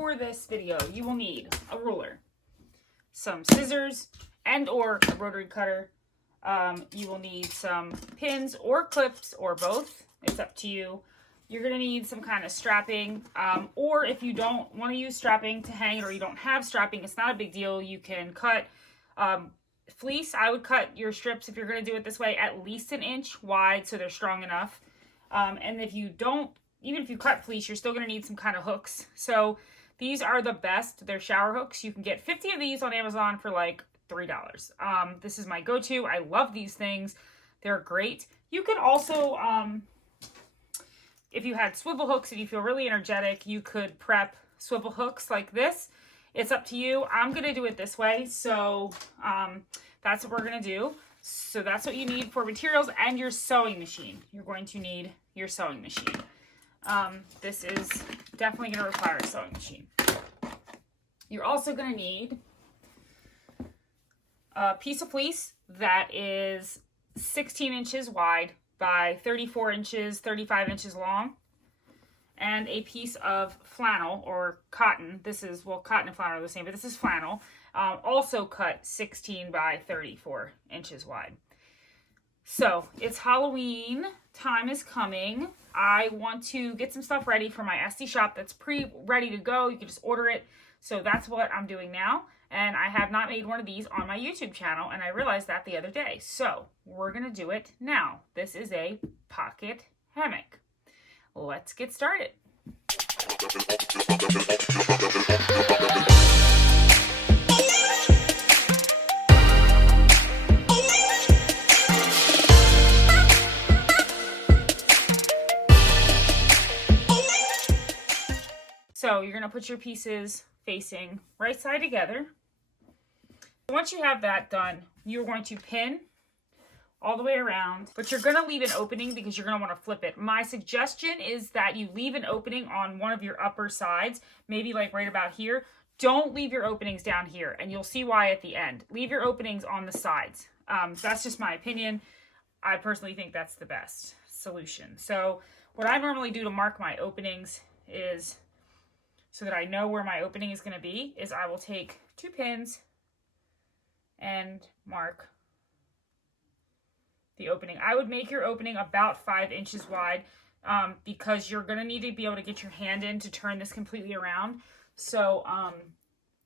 for this video, you will need a ruler, some scissors, and or a rotary cutter. You will need some pins or clips or both. It's up to you. You're going to need some kind of strapping, or if you don't want to use strapping to hang it or you don't have strapping, it's not a big deal. You can cut fleece. I would cut your strips, if you're going to do it this way, at least 1 inch wide so they're strong enough. And if you don't, even if you cut fleece, you're still going to need some kind of hooks. So these are the best. They're shower hooks. You can get 50 of these on Amazon for like $3. This is my go-to. I love these things. They're great. You could also, if you had swivel hooks and you feel really energetic, you could prep swivel hooks like this. It's up to you. I'm going to do it this way. So that's what we're going to do. So that's what you need for materials and your sewing machine. You're going to need your sewing machine. This is definitely going to require a sewing machine. You're also going to need a piece of fleece that is 16 inches wide by 34 inches, 35 inches long, and a piece of flannel or cotton. This is, well, cotton and flannel are the same, but this is flannel, also cut 16 by 34 inches wide. So it's Halloween, time is coming. I want to get some stuff ready for my Etsy shop that's ready to go. You can just order it. So that's what I'm doing now. And I have not made one of these on my YouTube channel, and I realized that the other day. So we're going to do it now. This is a pocket hammock. Let's get started. So you're going to put your pieces facing right side together. Once you have that done, you're going to pin all the way around, but you're going to leave an opening because you're going to want to flip it. My suggestion is that you leave an opening on one of your upper sides, maybe like right about here. Don't leave your openings down here, and you'll see why at the end. Leave your openings on the sides. That's just my opinion. I personally think that's the best solution. So what I normally do to mark my openings is, so that I know where my opening is going to be, is I will take 2 pins and mark the opening. I would make your opening about 5 inches wide because you're going to need to be able to get your hand in to turn this completely around. So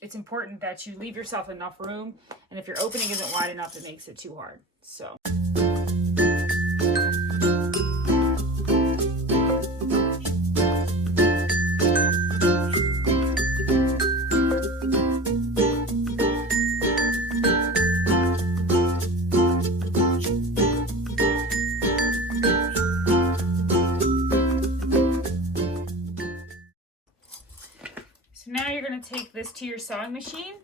it's important that you leave yourself enough room, and if your opening isn't wide enough, it makes it too hard. So now you're going to take this to your sewing machine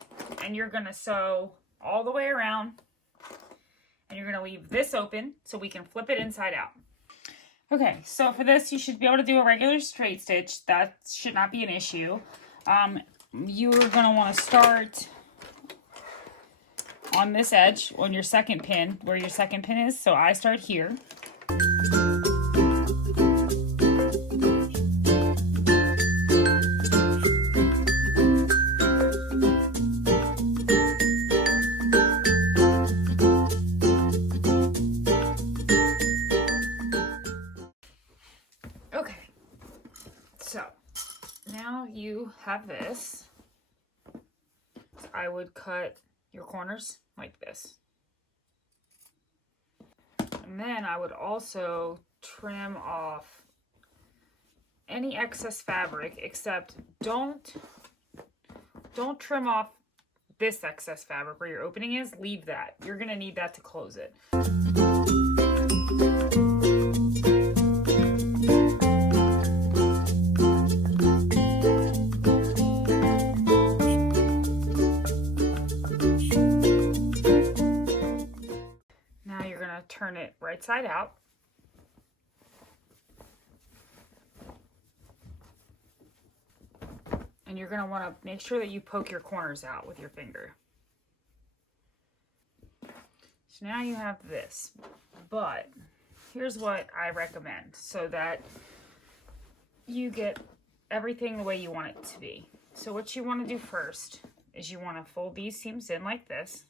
and you're going to sew all the way around, and you're going to leave this open so we can flip it inside out. Okay, so for this you should be able to do a regular straight stitch. That should not be an issue. You're going to want to start on this edge on your second pin, where your second pin is. So I start here. Now you have this. I would cut your corners like this. And then I would also trim off any excess fabric, except don't trim off this excess fabric where your opening is. Leave that. You're going to need that to close it. Turn it right side out. And you're going to want to make sure that you poke your corners out with your finger. So now you have this, but here's what I recommend so that you get everything the way you want it to be. So what you want to do first is you want to fold these seams in like this.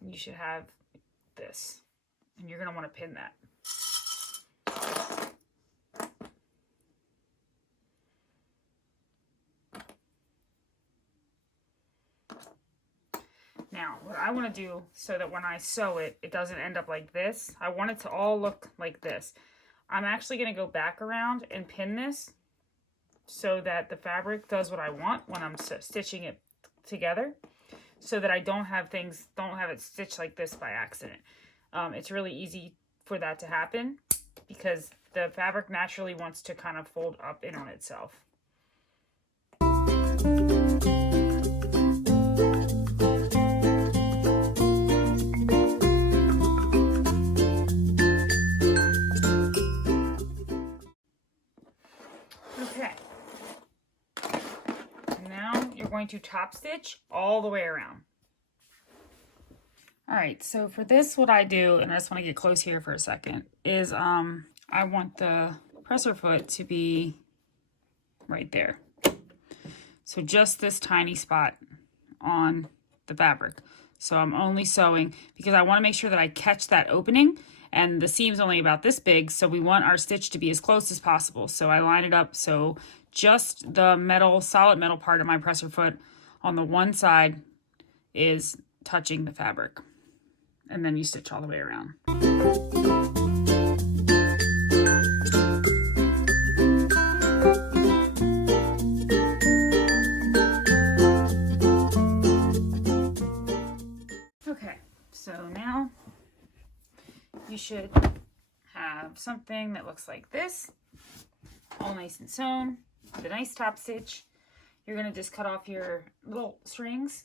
You should have this, and you're going to want to pin that. Now, what I want to do so that when I sew it, it doesn't end up like this. I want it to all look like this. I'm actually going to go back around and pin this so that the fabric does what I want when I'm stitching it together, so that I don't have it stitched like this by accident. It's really easy for that to happen because the fabric naturally wants to kind of fold up in on itself. Okay. Now you're going to top stitch all the way around. All right, so for this, what I do, and I just want to get close here for a second, is I want the presser foot to be right there. So just this tiny spot on the fabric. So I'm only sewing because I want to make sure that I catch that opening, and the seam's only about this big, so we want our stitch to be as close as possible. So I line it up so just the metal, solid metal part of my presser foot on the one side is touching the fabric. And then you stitch all the way around. Okay, so now you should have something that looks like this, all nice and sewn, with a nice top stitch. You're going to just cut off your little strings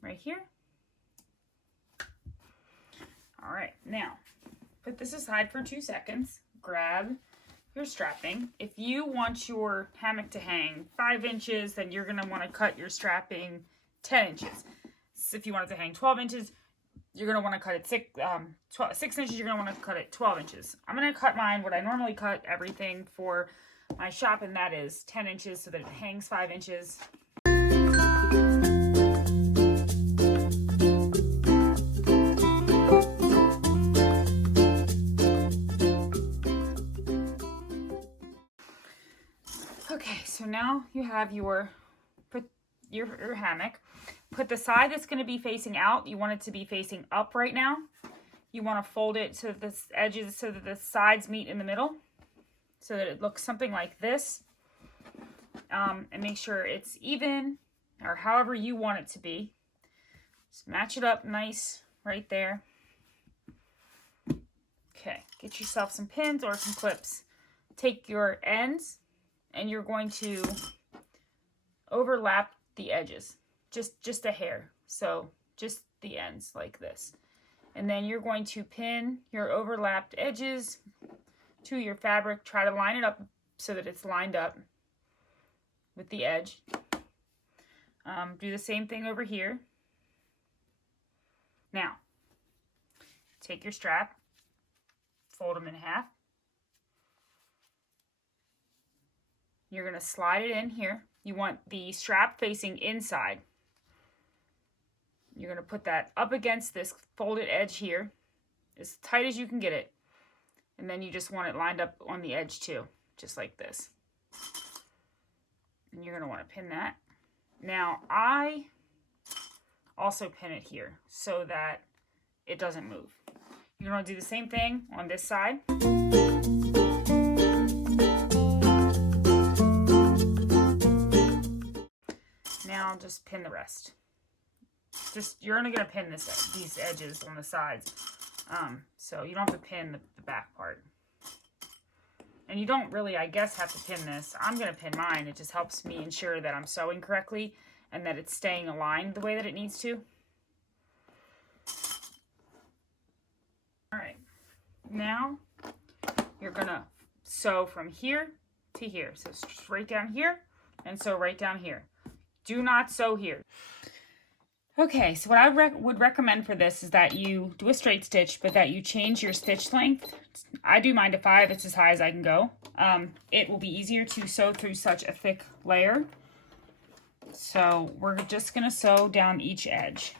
right here. All right, now put this aside for 2 seconds. Grab your strapping. If you want your hammock to hang 5 inches, then you're going to want to cut your strapping 10 inches. So if you want it to hang 12 inches, you're going to want to cut it 6 inches, you're going to want to cut it 12 inches. I'm going to cut mine, what I normally cut everything for my shop, and that is 10 inches so that it hangs 5 inches. Okay, so now you have your hammock. Put the side that's going to be facing out, you want it to be facing up right now. You want to fold it to the edges so that the sides meet in the middle, so that it looks something like this. And make sure it's even, or however you want it to be. Just match it up nice right there. Okay, get yourself some pins or some clips. Take your ends and you're going to overlap the edges, just a hair. So just the ends like this. And then you're going to pin your overlapped edges to your fabric. Try to line it up so that it's lined up with the edge. Do the same thing over here. Now, take your strap, fold them in half. You're going to slide it in here. You want the strap facing inside. You're going to put that up against this folded edge here, as tight as you can get it. And then you just want it lined up on the edge too, just like this. And you're going to want to pin that. Now, I also pin it here so that it doesn't move. You're going to do the same thing on this side. Now just pin the rest. You're only going to pin these edges on the sides. So you don't have to pin the back part. And you don't really, I guess, have to pin this. I'm going to pin mine. It just helps me ensure that I'm sewing correctly and that it's staying aligned the way that it needs to. All right. Now you're going to sew from here to here. So straight down here and sew right down here. Do not sew here. Okay, so what I would recommend for this is that you do a straight stitch, but that you change your stitch length. I do mine to 5. It's as high as I can go. It will be easier to sew through such a thick layer. So we're just going to sew down each edge.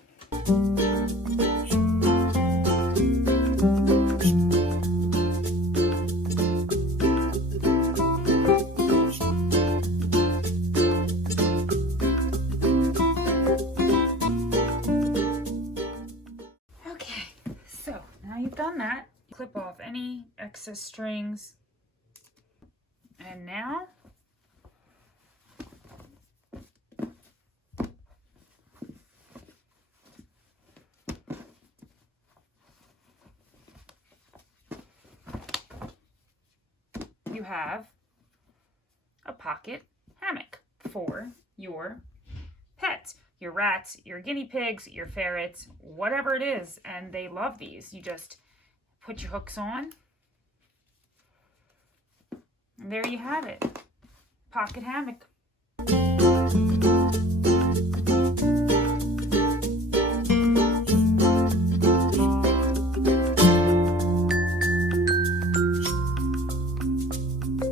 Done that, clip off any excess strings, and now you have a pocket hammock for your pets, your rats, your guinea pigs, your ferrets, whatever it is, and they love these. You just put your hooks on, and there you have it. Pocket hammock.